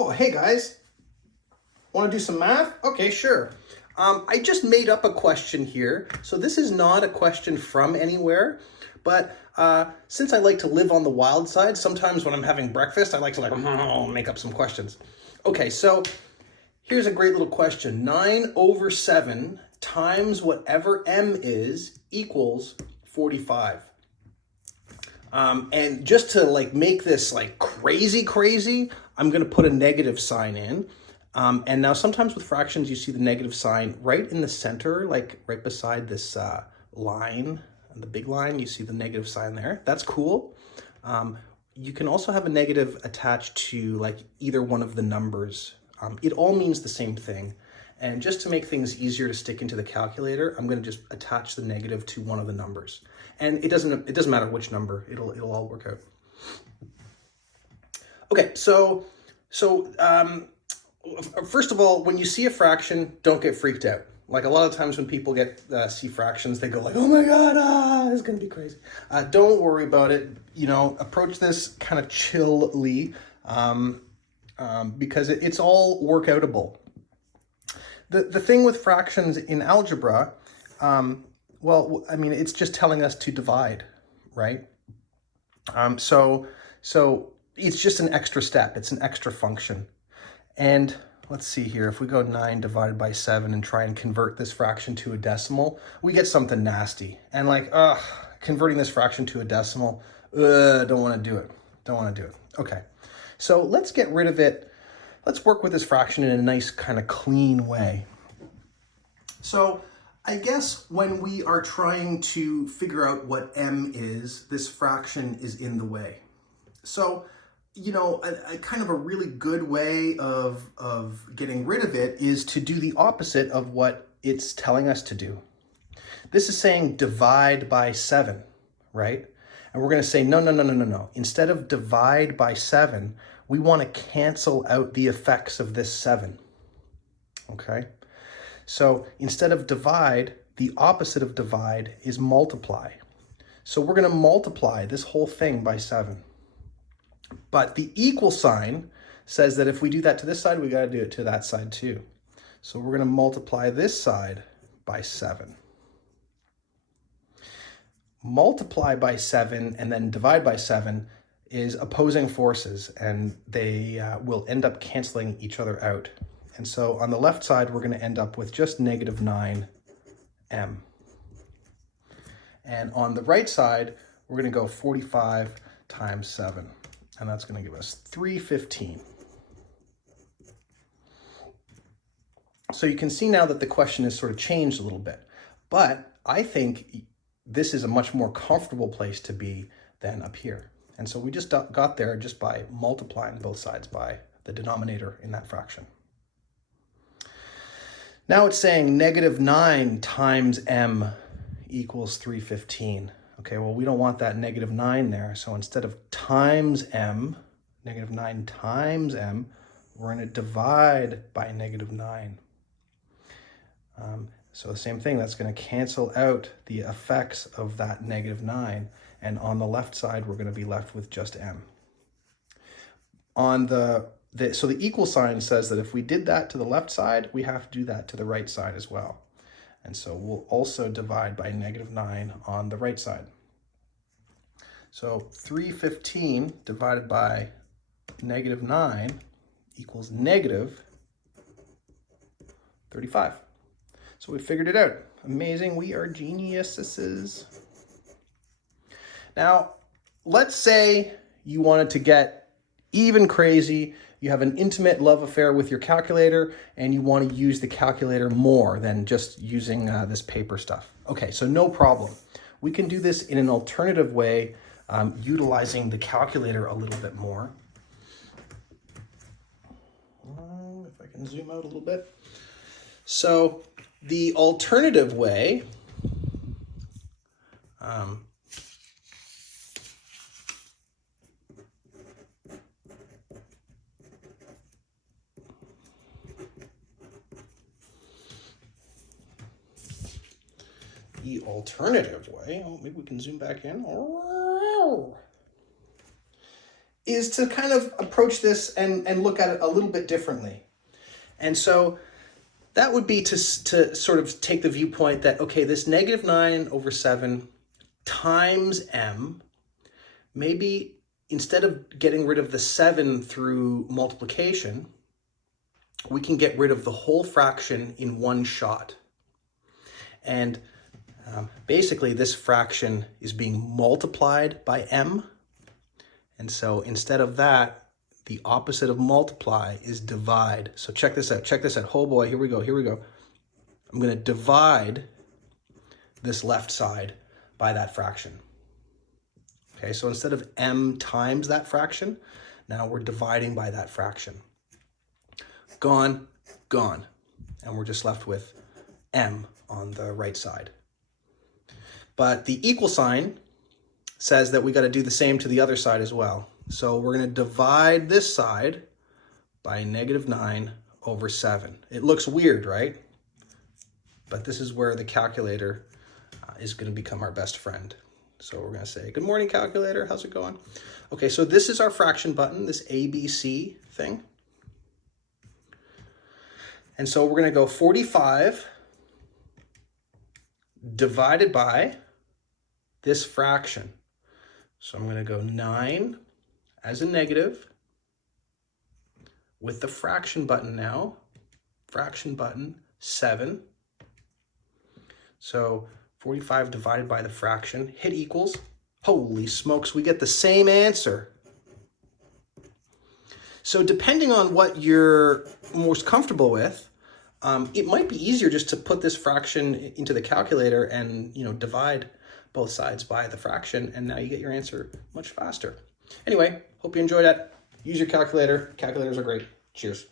Oh, hey guys, want to do some math? Okay, sure. I just made up a question here. So this is not a question from anywhere, but since I like to live on the wild side, sometimes when I'm having breakfast, I like to make up some questions. Okay, so here's a great little question. 9/7 times whatever m is equals 45. And just to make this crazy, I'm going to put a negative sign in. And now sometimes with fractions, you see the negative sign right in the center, like right beside this line, the big line, you see the negative sign there. That's cool. You can also have a negative attached to either one of the numbers. It all means the same thing. And just to make things easier to stick into the calculator, I'm going to just attach the negative to one of the numbers. And it doesn't matter which number, it'll all work out. Okay, so first of all, when you see a fraction, don't get freaked out. Like a lot of times when people see fractions, they go like, "Oh my God, it's gonna be crazy." Don't worry about it. Approach this kind of chillly, because it's all workoutable. The thing with fractions in algebra, it's just telling us to divide, right? So it's just an extra step. It's an extra function. And let's see here, if we go 9 divided by 7 and try and convert this fraction to a decimal, we get something nasty. And converting this fraction to a decimal, don't want to do it. Okay, so let's get rid of it. Let's work with this fraction in a nice kind of clean way. So I guess when we are trying to figure out what m is, this fraction is in the way. So a kind of a really good way of getting rid of it is to do the opposite of what it's telling us to do. This is saying divide by 7, right? And we're going to say, no. Instead of divide by 7, we want to cancel out the effects of this 7, okay? So instead of divide, the opposite of divide is multiply. So we're going to multiply this whole thing by 7. But the equal sign says that if we do that to this side, we got to do it to that side too. So we're going to multiply this side by 7. Multiply by 7 and then divide by 7 is opposing forces, and they will end up canceling each other out. And so on the left side, we're going to end up with just negative 9m. And on the right side, we're going to go 45 times 7. And that's going to give us 315. So you can see now that the question has sort of changed a little bit. But I think this is a much more comfortable place to be than up here. And so we just got there just by multiplying both sides by the denominator in that fraction. Now it's saying negative 9 times m equals 315. Okay, well, we don't want that negative 9 there. So instead of times m, negative 9 times m, we're going to divide by negative 9. So the same thing, that's going to cancel out the effects of that negative 9. And on the left side, we're going to be left with just m. So the equal sign says that if we did that to the left side, we have to do that to the right side as well. And so we'll also divide by negative 9 on the right side. So 315 divided by negative 9 equals negative 35. So we figured it out. Amazing, we are geniuses. Now, let's say you wanted to get even crazy. You have an intimate love affair with your calculator and you want to use the calculator more than just using this paper stuff. Okay, so no problem. We can do this in an alternative way, utilizing the calculator a little bit more. If I can zoom out a little bit. So the alternative way, maybe we can zoom back in, is to kind of approach this and look at it a little bit differently. And so that would be to sort of take the viewpoint that, okay, this negative 9 over 7 times m, maybe instead of getting rid of the 7 through multiplication, we can get rid of the whole fraction in one shot. And basically this fraction is being multiplied by m. And so instead of that, the opposite of multiply is divide. So check this out, check this out. Oh boy, here we go, here we go. I'm going to divide this left side by that fraction. Okay, so instead of m times that fraction, now we're dividing by that fraction. Gone, gone. And we're just left with m on the right side. But the equal sign says that we got to do the same to the other side as well. So we're going to divide this side by negative 9 over 7. It looks weird, right? But this is where the calculator is going to become our best friend. So we're going to say, good morning, calculator. How's it going? Okay, so this is our fraction button, this ABC thing. And so we're going to go 45 divided by this fraction. So I'm going to go 9 as a negative with the fraction button now. Fraction button, 7. So 45 divided by the fraction, hit equals. Holy smokes, we get the same answer. So depending on what you're most comfortable with, it might be easier just to put this fraction into the calculator and, divide both sides by the fraction, and now you get your answer much faster. Anyway, hope you enjoyed that. Use your calculator. Calculators are great. Cheers.